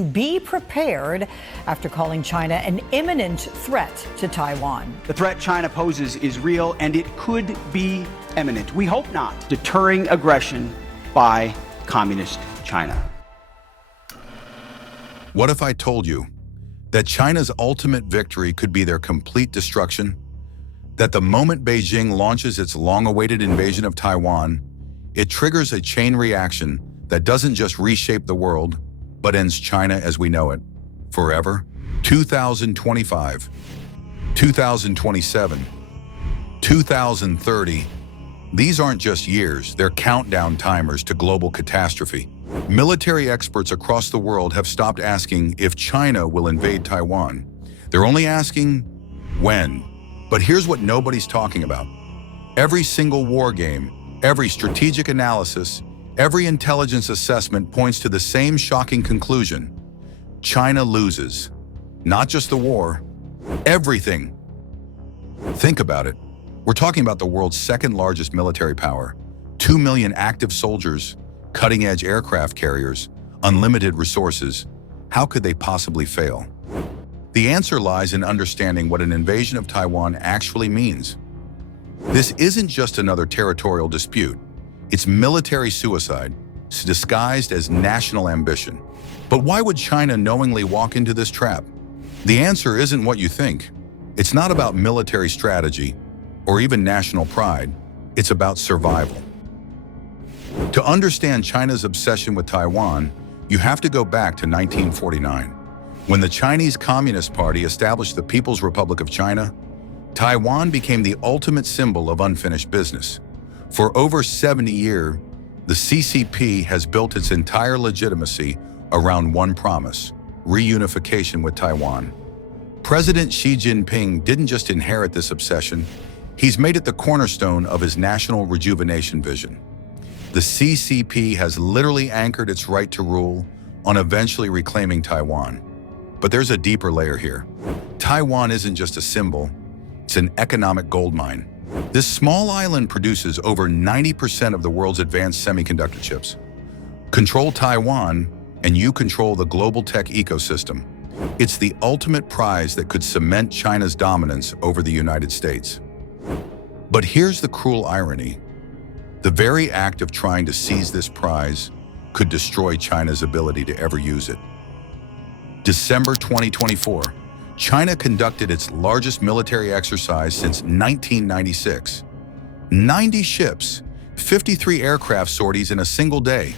to be prepared after calling China an imminent threat to Taiwan. The threat China poses is real, and it could be imminent. We hope not. Deterring aggression by communist China. What if I told you that China's ultimate victory could be their complete destruction? That the moment Beijing launches its long-awaited invasion of Taiwan, it triggers a chain reaction that doesn't just reshape the world, but ends China as we know it, forever? 2025, 2027, 2030. These aren't just years, they're countdown timers to global catastrophe. Military experts across the world have stopped asking if China will invade Taiwan. They're only asking when. But here's what nobody's talking about. Every single war game, every strategic analysis, every intelligence assessment points to the same shocking conclusion. China loses. Not just the war, everything. Think about it. We're talking about the world's second largest military power, 2 million active soldiers, cutting-edge aircraft carriers, unlimited resources. How could they possibly fail? The answer lies in understanding what an invasion of Taiwan actually means. This isn't just another territorial dispute. It's military suicide, disguised as national ambition. But why would China knowingly walk into this trap? The answer isn't what you think. It's not about military strategy or even national pride. It's about survival. To understand China's obsession with Taiwan, you have to go back to 1949. When the Chinese Communist Party established the People's Republic of China, Taiwan became the ultimate symbol of unfinished business. For over 70 years, the CCP has built its entire legitimacy around one promise: reunification with Taiwan. President Xi Jinping didn't just inherit this obsession, he's made it the cornerstone of his national rejuvenation vision. The CCP has literally anchored its right to rule on eventually reclaiming Taiwan. But there's a deeper layer here. Taiwan isn't just a symbol, it's an economic goldmine. This small island produces over 90% of the world's advanced semiconductor chips. Control Taiwan, and you control the global tech ecosystem. It's the ultimate prize that could cement China's dominance over the United States. But here's the cruel irony. The very act of trying to seize this prize could destroy China's ability to ever use it. December 2024, China conducted its largest military exercise since 1996. 90 ships, 53 aircraft sorties in a single day,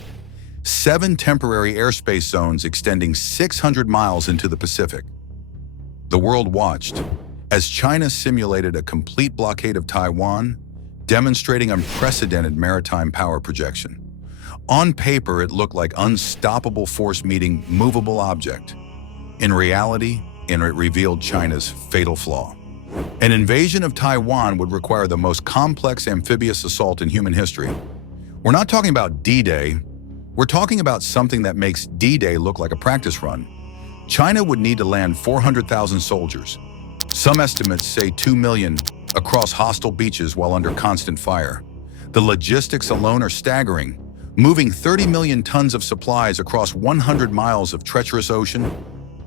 7 temporary airspace zones extending 600 miles into the Pacific. The world watched as China simulated a complete blockade of Taiwan, demonstrating unprecedented maritime power projection. On paper, it looked like unstoppable force meeting movable object. In reality, it revealed China's fatal flaw. An invasion of Taiwan would require the most complex amphibious assault in human history. We're not talking about D-Day, we're talking about something that makes D-Day look like a practice run. China would need to land 400,000 soldiers. Some estimates say 2 million across hostile beaches while under constant fire. The logistics alone are staggering. Moving 30 million tons of supplies across 100 miles of treacherous ocean,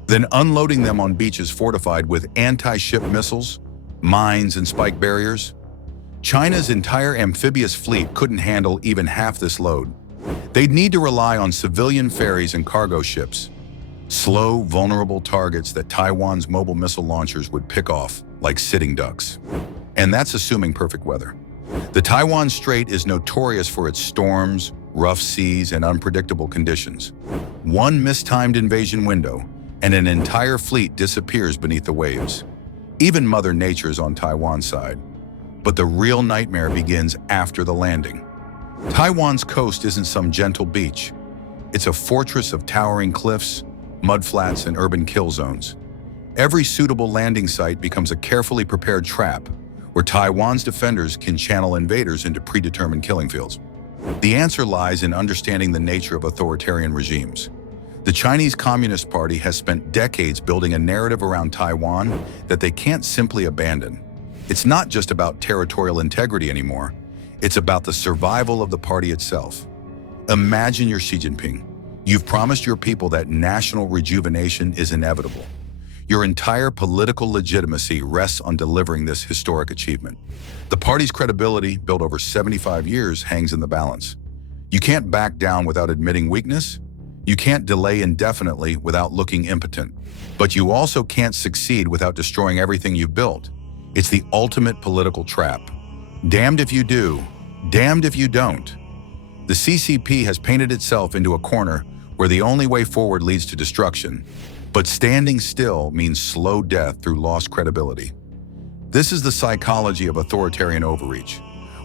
then unloading them on beaches fortified with anti-ship missiles, mines, and spike barriers. China's entire amphibious fleet couldn't handle even half this load. They'd need to rely on civilian ferries and cargo ships, slow, vulnerable targets that Taiwan's mobile missile launchers would pick off like sitting ducks. And that's assuming perfect weather. The Taiwan Strait is notorious for its storms, rough seas, and unpredictable conditions. One mistimed invasion window, and an entire fleet disappears beneath the waves. Even Mother Nature's on Taiwan's side. But the real nightmare begins after the landing. Taiwan's coast isn't some gentle beach. It's a fortress of towering cliffs, mudflats, and urban kill zones. Every suitable landing site becomes a carefully prepared trap where Taiwan's defenders can channel invaders into predetermined killing fields. The answer lies in understanding the nature of authoritarian regimes. The Chinese Communist Party has spent decades building a narrative around Taiwan that they can't simply abandon. It's not just about territorial integrity anymore. It's about the survival of the party itself. Imagine you're Xi Jinping. You've promised your people that national rejuvenation is inevitable. Your entire political legitimacy rests on delivering this historic achievement. The party's credibility, built over 75 years, hangs in the balance. You can't back down without admitting weakness. You can't delay indefinitely without looking impotent. But you also can't succeed without destroying everything you've built. It's the ultimate political trap. Damned if you do, damned if you don't. The CCP has painted itself into a corner where the only way forward leads to destruction. But standing still means slow death through lost credibility. This is the psychology of authoritarian overreach,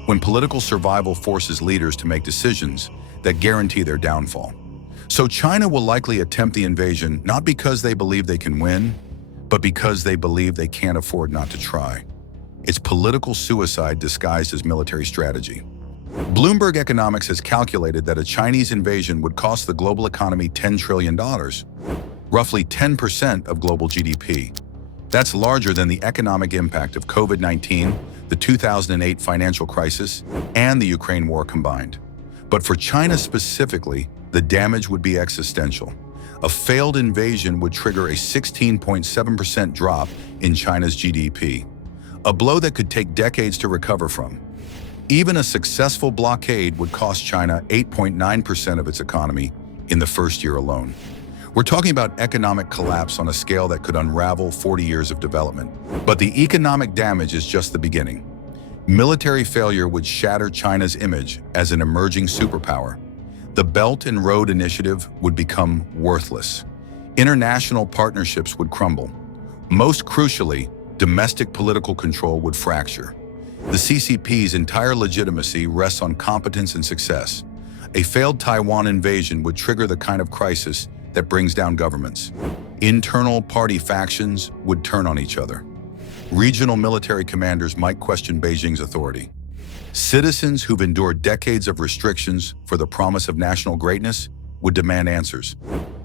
when political survival forces leaders to make decisions that guarantee their downfall. So China will likely attempt the invasion not because they believe they can win, but because they believe they can't afford not to try. It's political suicide disguised as military strategy. Bloomberg Economics has calculated that a Chinese invasion would cost the global economy $10 trillion, roughly 10% of global GDP. That's larger than the economic impact of COVID-19, the 2008 financial crisis, and the Ukraine war combined. But for China specifically, the damage would be existential. A failed invasion would trigger a 16.7% drop in China's GDP, a blow that could take decades to recover from. Even a successful blockade would cost China 8.9% of its economy in the first year alone. We're talking about economic collapse on a scale that could unravel 40 years of development. But the economic damage is just the beginning. Military failure would shatter China's image as an emerging superpower. The Belt and Road Initiative would become worthless. International partnerships would crumble. Most crucially, domestic political control would fracture. The CCP's entire legitimacy rests on competence and success. A failed Taiwan invasion would trigger the kind of crisis that brings down governments. Internal party factions would turn on each other. Regional military commanders might question Beijing's authority. Citizens who've endured decades of restrictions for the promise of national greatness would demand answers.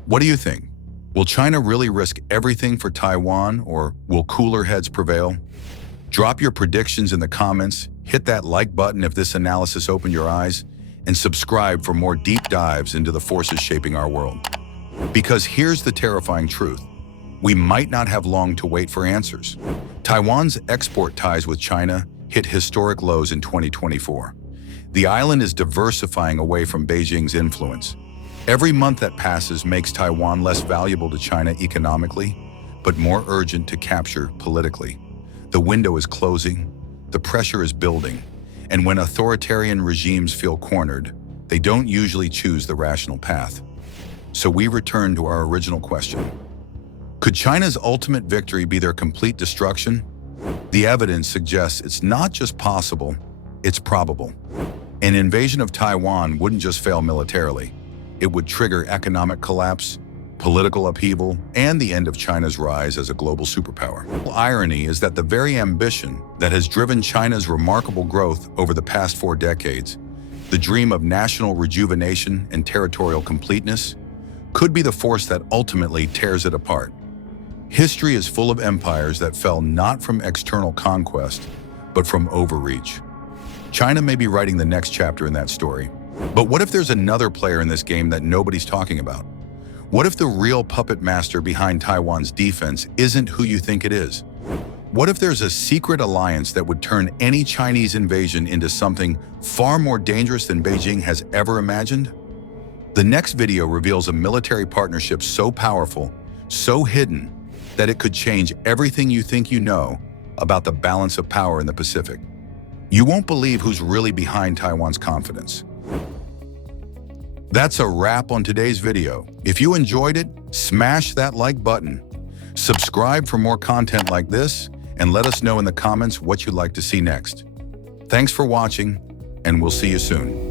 What do you think? Will China really risk everything for Taiwan, or will cooler heads prevail? Drop your predictions in the comments, hit that like button if this analysis opened your eyes, and subscribe for more deep dives into the forces shaping our world. Because here's the terrifying truth. We might not have long to wait for answers. Taiwan's export ties with China hit historic lows in 2024. The island is diversifying away from Beijing's influence. Every month that passes makes Taiwan less valuable to China economically, but more urgent to capture politically. The window is closing, the pressure is building, and when authoritarian regimes feel cornered, they don't usually choose the rational path. So we return to our original question. Could China's ultimate victory be their complete destruction? The evidence suggests it's not just possible, it's probable. An invasion of Taiwan wouldn't just fail militarily. It would trigger economic collapse, political upheaval, and the end of China's rise as a global superpower. The irony is that the very ambition that has driven China's remarkable growth over the past 4 decades, the dream of national rejuvenation and territorial completeness, could be the force that ultimately tears it apart. History is full of empires that fell not from external conquest, but from overreach. China may be writing the next chapter in that story. But what if there's another player in this game that nobody's talking about? What if the real puppet master behind Taiwan's defense isn't who you think it is? What if there's a secret alliance that would turn any Chinese invasion into something far more dangerous than Beijing has ever imagined? The next video reveals a military partnership so powerful, so hidden, that it could change everything you think you know about the balance of power in the Pacific. You won't believe who's really behind Taiwan's confidence. That's a wrap on today's video. If you enjoyed it, smash that like button. Subscribe for more content like this, and let us know in the comments what you'd like to see next. Thanks for watching, and we'll see you soon.